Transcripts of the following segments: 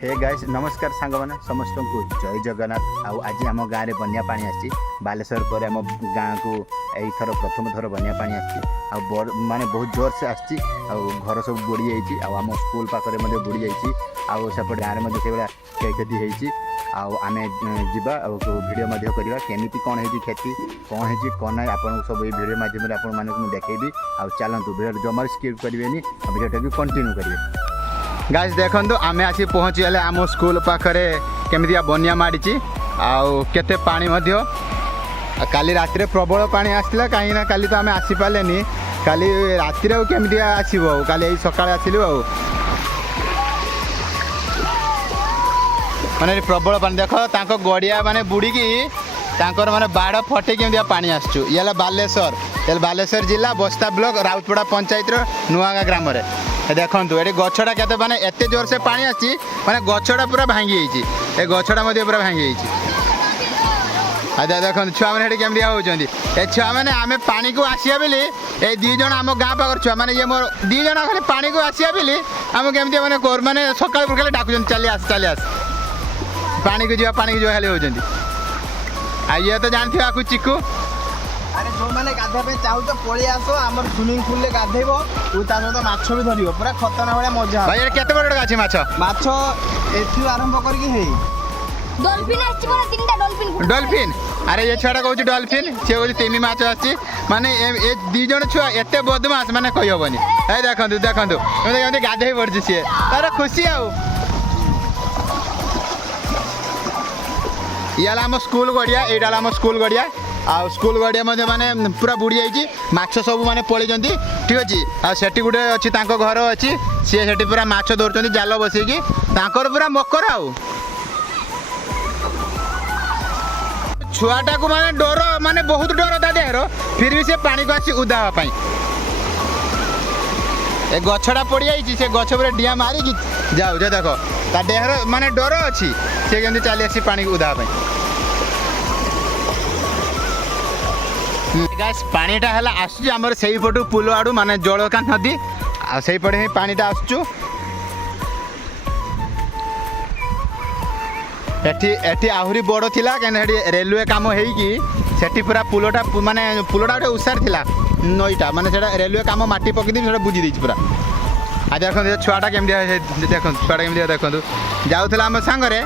Hey guys नमस्कार सांग मैंने समस्त को जय जगन्नाथ। आज आम गाँव में बन्या पानी आसी बालेश्वर पर आम गाँव को यथर प्रथम थर बन्या पानी आसी माने बहुत जोर से आसी घर सब बुड़ी जाइए आम स्कूल पाखे बुड़ी जाइए सेपटे गाँव में से क्षयक्षति होती आम जा भिडियो करवा केमी कौन है क्षति कौन है कौन ना आप सब ये भिडियो मध्यम आपको देखी चलतु भिडियो जमार स्किप करेंगे भिडियो को कंटिन्यू करेंगे। गाइस देखो आमे आसी पहुँची गले आम स्कूल पाखे केमी बनिया माड़ी आते पानी काली रात प्रबल पानी आसला कहीं काली तो आम आसीपारे काली राति केमी आसो काली सका आसलु माने प्रबल पानी देख तांको गड़िया माने बुड़ीकी तांकर माने बाड़ फटे केमी पानी आसचु ये बालेश्वर जिला बस्ता ब्लॉक राउतपड़ा पंचायत नुआगा ग्राम रे देखु ये गछटा के माने एत जोर से पानी आसी माने गछटा पूरा भांगी जाइए गछटा पूरा भांगी जाइए देखो छुआ मैंने केमी होती ए छुआ मैंने आम पानी को आसिया बेली ये दीज आम गाँ पाख छुआ मैंने ये मोर दीज खाली पानी को आसिया बेली आम केमी मैंने सकाल खाली डाकुन चली आस पानी को जा खाली होती ये तो जानते आपको चिकू अरे जो मैंने गाधे चाहू तो पलि आस आम स्विमिंग पूल में गाधेब सहित माछ भी धर पूरा खतरनाक भाया मजा भाई केते बड़ अछि माछ एथु आरंभ करके डॉल्फिन अरे ये छुआ कहूँ डॉल्फिन सी कहूँ 3 माछ आसी माने ए दी जन छुआ एत बदमाश माने कही हेनी है देखते गाधे पड़ी सी तार खुशी आम स्कूल गड़िया यहाँ आम स्कूल गड़िया स्कूल गड़िया माने पूरा बुड़ी जाइए माछ सब माने पलि ठीक अच्छे आठी गोटे अच्छी घर अच्छी सी से पूरा माछ धर जाल बसैकी पूरा मकर छुआटा को माने डर माने बहुत डर था देहर फिर भी से पानी को आसी उदा ए गछटा पड़ जाइए से गछ पर डिया मारिकी जाऊ जे देख ता देहर माने डर अच्छी से केमती चली आसी पानी को उदा गाइस पानीटा है आमर से पटू पुल आड़ू माने जलकांत नदी से पटे पानीटा आसचु एटी आहरी बड़ थिला कहीं रेलवे काम होती पूरा पुलटा माने पुलटा गोटे उसार थिला नईटा माने रेलवे काम माटी पकई बुझी देती पूरा आज देखो छुआटा केमी देखो छुआटा केमी देखो जाऊला आम सांगे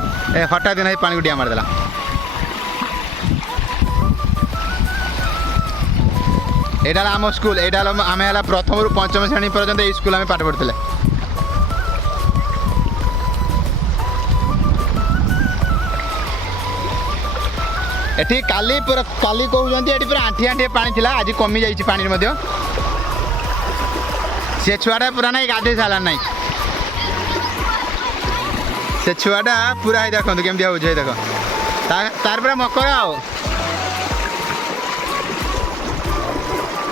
हठात दिन पानी को डिया मारदेला यहाँ आम स्कूल यहाँ आम है प्रथम रु पंचम श्रेणी पर्यंत ये स्कूल आम पाठ पढ़ुले एठी काली कहते पूरा आंठी आंठी पानी थिला आज कमी जाइए पानी से छुआटा पूरा ना गाधे सारा ना से छुआटा पूरा देखो केमी हो देख तार पूरा मकर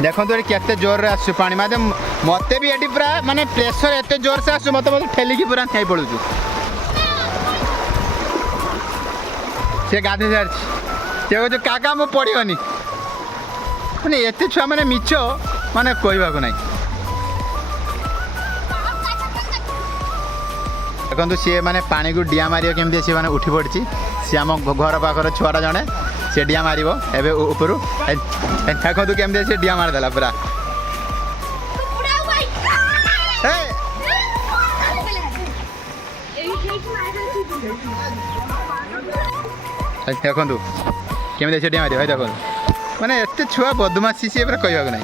देखो ये केते जोर रे आसु पानी माते मते भी एटी पूरा माने प्रेशर एते जोर से आसु मते ठेलिकी पूरा नहीं पड़ू से गाधे सार से कहूँ काका मु पड़ोनी मैंने एत छुआ मैंने मिछ माने कहवाक ना देखो सी मैंने पानी को डिया मार केमी सी मैंने उठी पड़ी सी आम घर पाखर छुआटा जड़े से डिया मार ऊपर देखो केमी से डिया मारदेला पूरा देखो केमी से डिया मार देखो मैंने एत छुआ बदमाशी सी पूरा कहवाक ना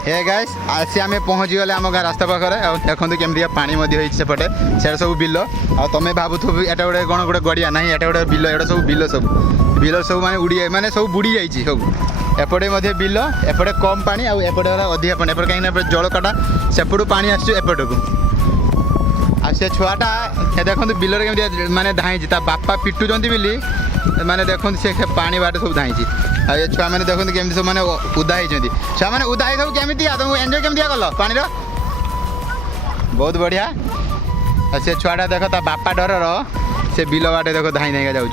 हे गाइस आज आम पहुँची गले आम गाँ रास्ता पाखे देखो केमी पानी सेपटे से सब बिल आमे भावुव एटा गोटे कौन गोटे गड़िया ना एटा गोटे बिल एटा सब बिल सब माने उड़ी माने सब बुड़ी जाइए सब एपटे बिल एपटे कम पानी आएपटे अधिका पानी एपटे कहीं जलकाटा सेपटू पानी आसपट को से छुआटा देखो बिल केमी माने धाई बापा पिटुंट बोली माने देखो से पानी बाट सब धाई ये छुआ मैंने देखते केमी सब मैंने उदा होती छुआ मैंने उदा सब केमी तुमको एंजॉय केमी कल पानी बहुत बढ़िया से छुआटा देख ता बापा डर से बिल बाटे देख धाई नहीं जाऊँ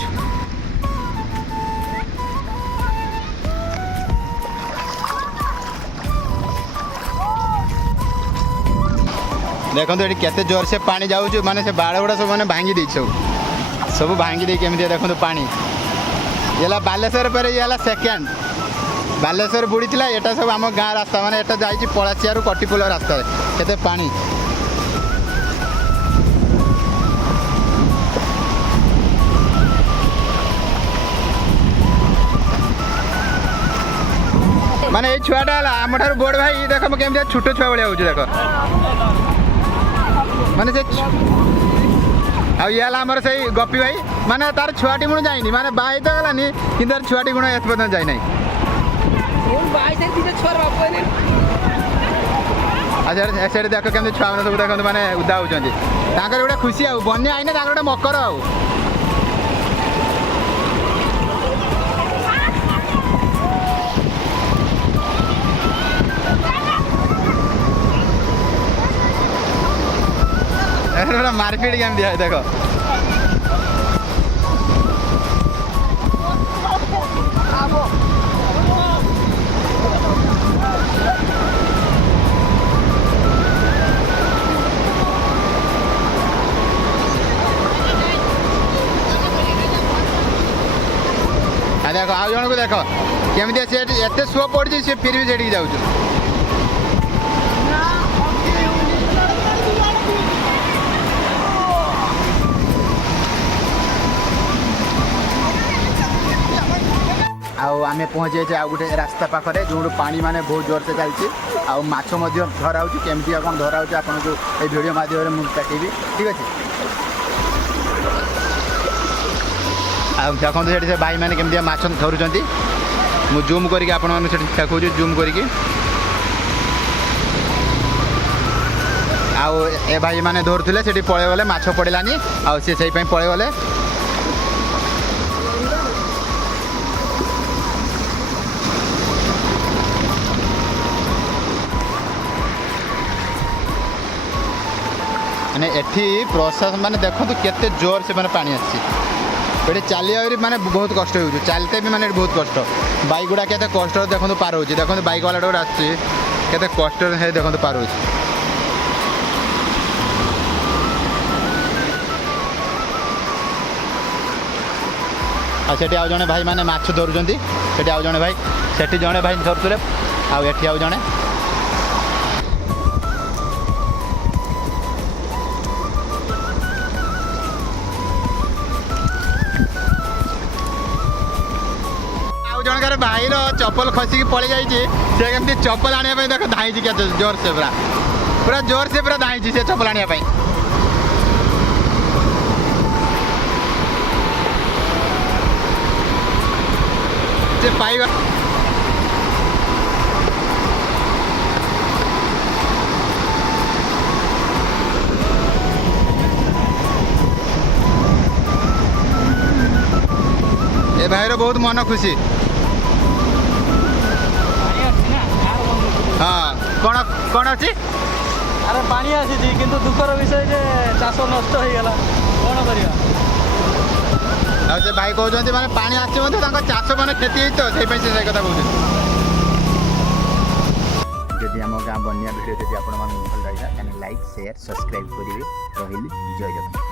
देखो ये केते जोर से पानी जाऊँ माने से बाड़ गुड़ा सब मैंने भांगी दी सब भांगी दे केमी देखो पानी ये बालेश्वर पर ये सेकेंड बालेश्वर बुड़ी थी एटा सब आम गाँ रास्ता माने एटा जाइए पलासिया कटिपुल रास्ता केते पानी माने ये छुआटा है आम ठार बड़ भाई देख केमी छोट छुआ भाया हो देख माने से ये आमर से गपी भाई माने तार छुआटी गुण जाइनी माने बाई तो गलानी कि तार छुआटी गुण एत पर्यंत जाई नहीं अच्छा से देख केमी छुआ मैंने सब देखते मैंने उदा होती गोटे खुशी आ बन्या आईना गोटे मकर आ मारपीट केम दिया है देखो देखो आउ जन को देख केमी एत शो पड़ी सी फिर भी से जाऊँ आम पहुँचे आउ गोटे रास्ता पाखे जो पानी माने बहुत जोर से चलती आउ माछ धरा केमती कौन धरा आपको ये वीडियो माध्यम मुझे काटिबी ठीक अच्छे देखो से भाई मैंने केमती माछ धरुंच मु जूम करके आपको देखा जूम करके आउ ए भाई मैंने धरुले से पलि गले माछ पड़ानी आउ सी से पलि गले मैंने एठी प्रशासन मैंने देखो केते जोर से मैंने पानी आसी चलिए माने बहुत कष्ट हो चलते भी माने बहुत कष्ट बाइक गुड़ा केते कष्ट देखो पार हो देखो बाइक वाला गोटे आसुचे केते कष्ट है देखो पार हो सेठी आउ जने भाई माने माछ धरुचंती सेठी आउ जने भाई सेठी जने भाई धरुतले आउ एठी आउ जने जनकर भाई चप्पल खसिकी पड़ जाती चप्पल आने देख धाई क्या जोर से पूरा जोर से पूरा धाई से चप्पल आने पाइबा ए भाई बहुत मन खुशी हाँ कौन कौन अच्छी अरे पानी आसी किंतु दुखर विषय जे चाष नष्ट हो गला कौन करिया से भाई कहते माने पानी आसी चाष मैंने क्षति तो से कथा कहते जदि आम गाँ बनिया भिडियो जब आप भल लगा लाइक शेयर सब्सक्राइब करेंगे रही जय जगन्नाथ।